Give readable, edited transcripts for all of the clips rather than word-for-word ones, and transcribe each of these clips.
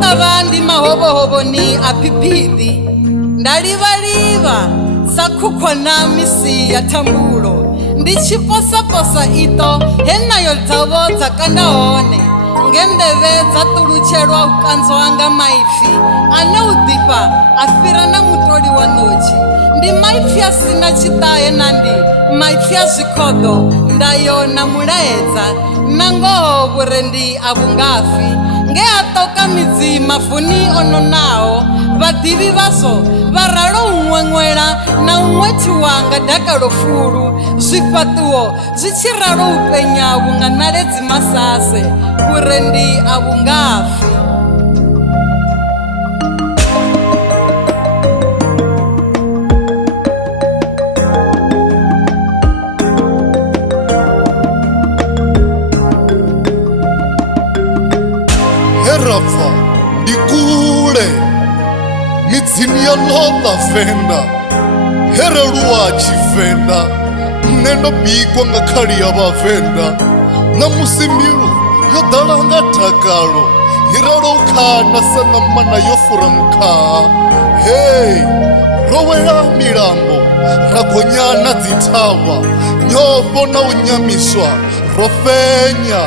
tabandi mahobohobo ni apipidi ndalivaliva sakhukho na misi ya thambulo ndichiposaposa ito henayo dzavo dzakanda hone ngendeve dzatulutshelwa ukanzo wanga maipfi ane udifa afira na mutoli wa nochi ndi maipfi asina chitahe nandi maipfi a zvikhodo ndayo na mulaedza nangoho vurendi avungafi nge atoka midzi mavuni ononaho vadivi vaso varalo un'weṅwela na un'wethi wanga dakalo fulu zwifatuo zwichiralo upenya vunga naledzi masase vurendi avungafi Herapfa ndikule midzini ya lola venda hereluwa chivenda neno bikwa nga khali ya vavenda na musimilu yo dala nga takalo hiralo ukhana sana mana yo fura mukhaha hey rowela milambo rakonyana dzithavha nyofo na unyamiswa rofenya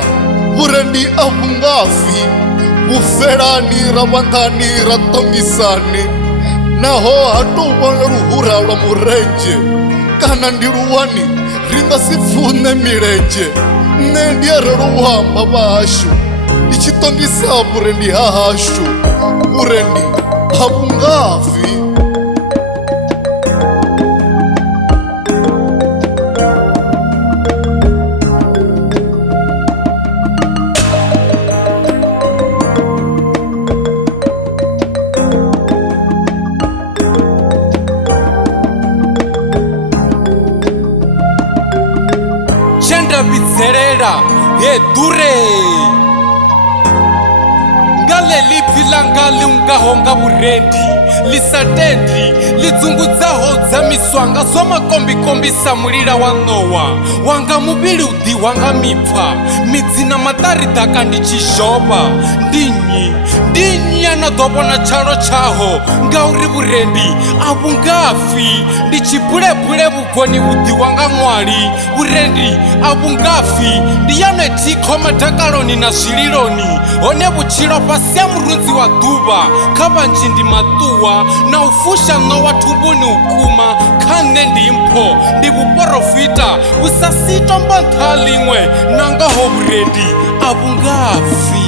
vurendi avungafi vufelani ravandhani ra tongisani naho hatuvona ruhura lwa murenje kana ndi luwani ri nga si pfune milenje nne ndi arelo wamba vahashu ndi tshi tongisa vurendi ha hashu vurendi ha vungafi Bitserera ye dure ngale lipfila ngali ungahonga vurendi lisatendi lidzungudzaho dza miswanga zwa makombikombi samulila wa nowa wanga muvili udi wanga mipfa midzi na mataridaka ndi chizhova ndinyi anadovona tshalo tshaho ngauri vurendi avungafi ndi chibulebule vugoni udi wanga ṅwali vurendi avungafi ndi yane thikho madakaloni na zwililoni hone vutshilo fhasi ya murunzi wa ḓuvha kha vhanzhi ndi maṱuwa na u fusha nowa thumbuni ukuma kha nne ndi mpho ndi vuporofita vusasito mbontha ḽiṅwe nangaho vurendi avungafi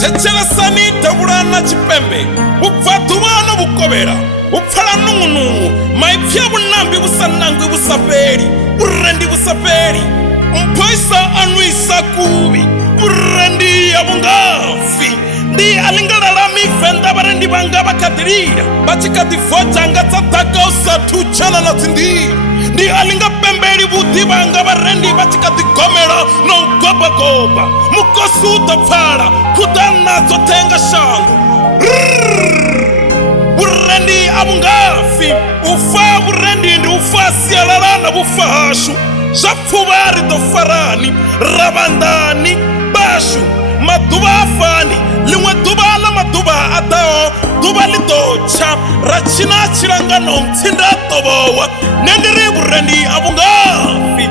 thetshelesani davhulana tshipembe vhubva ḓuvhano vhukovhela vhupfala nungunungu maipfi a vhunambi vhusa nangwi vhusa fheli vurendi vhusa fheli mphoisa anwisa kuvhi vurendi avungafi ndi alingalalami venḓa vharendi vhanga vha kha ḓi lila vha tshi kha ḓi voja nga dza ḓaka u sathu tshana na dzinḓila ndi alinga pembeli vhuḓi vhanga vharendi vha tshi kha ḓi gomela na u gobagoba mukosi u ḓo pfala khuḓa nadzo thenga shango vurendi avungafi ufa vurendi ndi ufa sialala na vhufa hashu zwa pfuvha ri ḓo farani ravandani bashu maḓuvha a fani ḽiṅwe ḓuvha ḽa maḓuvha a ḓaho ḓuvha ḽi ḓo tsha ra tshina tshilangano mtsinda ḓovhowa nne ndi ri vurendi avungafi